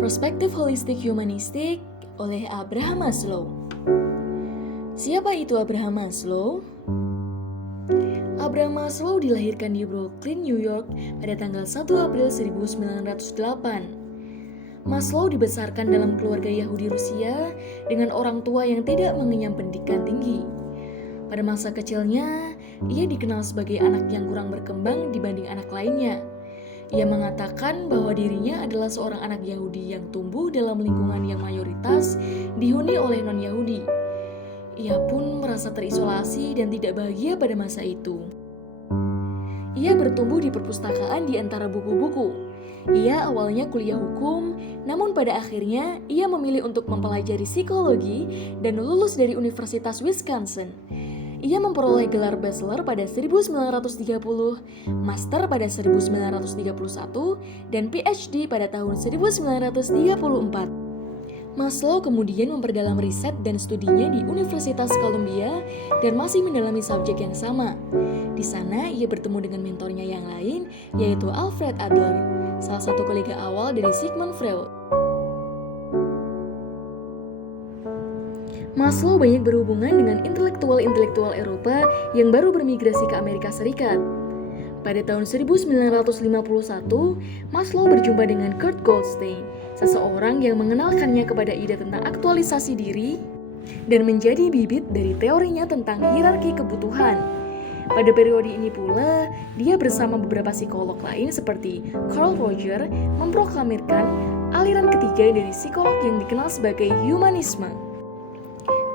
Perspektif Holistik Humanistik oleh Abraham Maslow. Siapa itu Abraham Maslow? Abraham Maslow dilahirkan di Brooklyn, New York pada tanggal 1 April 1908. Maslow dibesarkan dalam keluarga Yahudi Rusia dengan orang tua yang tidak mengenyam pendidikan tinggi. Pada masa kecilnya, ia dikenal sebagai anak yang kurang berkembang dibanding anak lainnya. Ia mengatakan bahwa dirinya adalah seorang anak Yahudi yang tumbuh dalam lingkungan yang mayoritas dihuni oleh non-Yahudi. Ia pun merasa terisolasi dan tidak bahagia pada masa itu. Ia bertumbuh di perpustakaan di antara buku-buku. Ia awalnya kuliah hukum, namun pada akhirnya ia memilih untuk mempelajari psikologi dan lulus dari Universitas Wisconsin. Ia memperoleh gelar bachelor pada 1930, master pada 1931, dan PhD pada tahun 1934. Maslow kemudian memperdalam riset dan studinya di Universitas Columbia dan masih mendalami subjek yang sama. Di sana ia bertemu dengan mentornya yang lain, yaitu Alfred Adler, salah satu kolega awal dari Sigmund Freud. Maslow banyak berhubungan dengan intelektual-intelektual Eropa yang baru bermigrasi ke Amerika Serikat. Pada tahun 1951, Maslow berjumpa dengan Kurt Goldstein, seseorang yang mengenalkannya kepada ide tentang aktualisasi diri dan menjadi bibit dari teorinya tentang hierarki kebutuhan. Pada periode ini pula, dia bersama beberapa psikolog lain seperti Carl Rogers memproklamirkan aliran ketiga dari psikolog yang dikenal sebagai humanisme.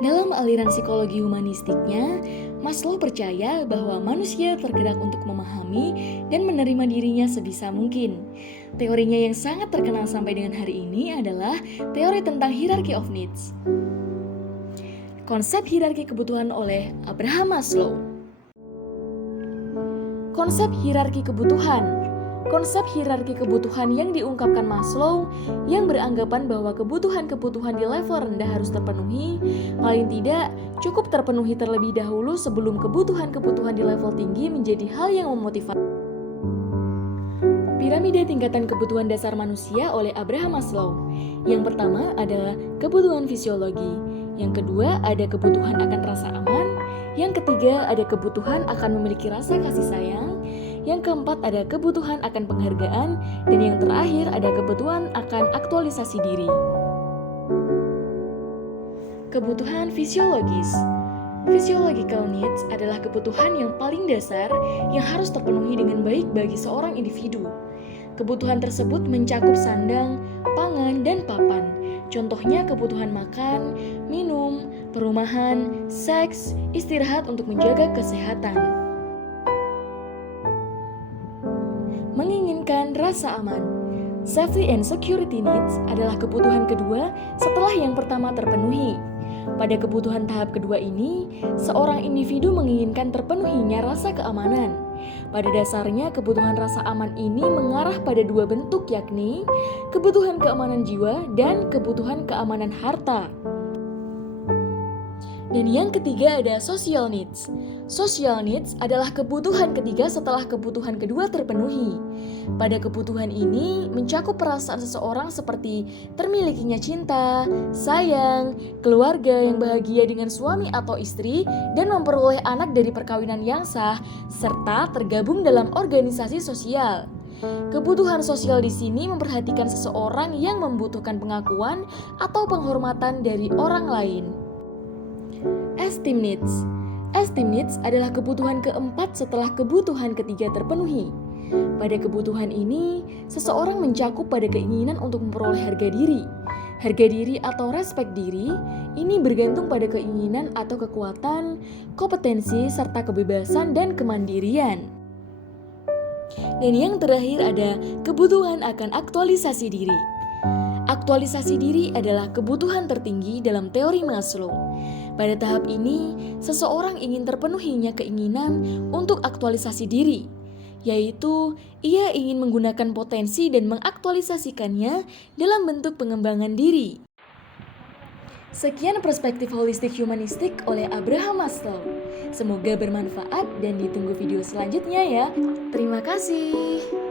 Dalam aliran psikologi humanistiknya, Maslow percaya bahwa manusia tergerak untuk memahami dan menerima dirinya sebisa mungkin. Teorinya yang sangat terkenal sampai dengan hari ini adalah teori tentang hierarchy of needs. Konsep hierarki kebutuhan oleh Abraham Maslow. Konsep hierarki kebutuhan. Konsep hierarki kebutuhan yang diungkapkan Maslow yang beranggapan bahwa kebutuhan-kebutuhan di level rendah harus terpenuhi, paling tidak cukup terpenuhi terlebih dahulu sebelum kebutuhan-kebutuhan di level tinggi menjadi hal yang memotivasi. Piramida tingkatan kebutuhan dasar manusia oleh Abraham Maslow. Yang pertama adalah kebutuhan fisiologi, yang kedua ada kebutuhan akan rasa aman, yang ketiga ada kebutuhan akan memiliki rasa kasih sayang, yang keempat ada kebutuhan akan penghargaan, dan yang terakhir ada kebutuhan akan aktualisasi diri. Kebutuhan fisiologis. Physiological needs adalah kebutuhan yang paling dasar yang harus terpenuhi dengan baik bagi seorang individu. Kebutuhan tersebut mencakup sandang, pangan, dan papan. Contohnya kebutuhan makan, minum, perumahan, seks, istirahat untuk menjaga kesehatan. Menginginkan rasa aman. Safety and security needs adalah kebutuhan kedua setelah yang pertama terpenuhi. Pada kebutuhan tahap kedua ini, seorang individu menginginkan terpenuhinya rasa keamanan. Pada dasarnya, kebutuhan rasa aman ini mengarah pada dua bentuk, yakni kebutuhan keamanan jiwa dan kebutuhan keamanan harta. Dan yang ketiga ada social needs. Social needs adalah kebutuhan ketiga setelah kebutuhan kedua terpenuhi. Pada kebutuhan ini mencakup perasaan seseorang seperti termilikinya cinta, sayang, keluarga yang bahagia dengan suami atau istri, dan memperoleh anak dari perkawinan yang sah, serta tergabung dalam organisasi sosial. Kebutuhan sosial di sini memperhatikan seseorang yang membutuhkan pengakuan atau penghormatan dari orang lain. Esteem needs. Esteem needs adalah kebutuhan keempat setelah kebutuhan ketiga terpenuhi. Pada kebutuhan ini, seseorang mencakup pada keinginan untuk memperoleh harga diri. Harga diri atau respek diri ini bergantung pada keinginan atau kekuatan, kompetensi, serta kebebasan dan kemandirian. Dan yang terakhir ada kebutuhan akan aktualisasi diri. Aktualisasi diri adalah kebutuhan tertinggi dalam teori Maslow. Pada tahap ini, seseorang ingin terpenuhinya keinginan untuk aktualisasi diri, yaitu ia ingin menggunakan potensi dan mengaktualisasikannya dalam bentuk pengembangan diri. Sekian perspektif holistik humanistik oleh Abraham Maslow. Semoga bermanfaat dan ditunggu video selanjutnya ya. Terima kasih.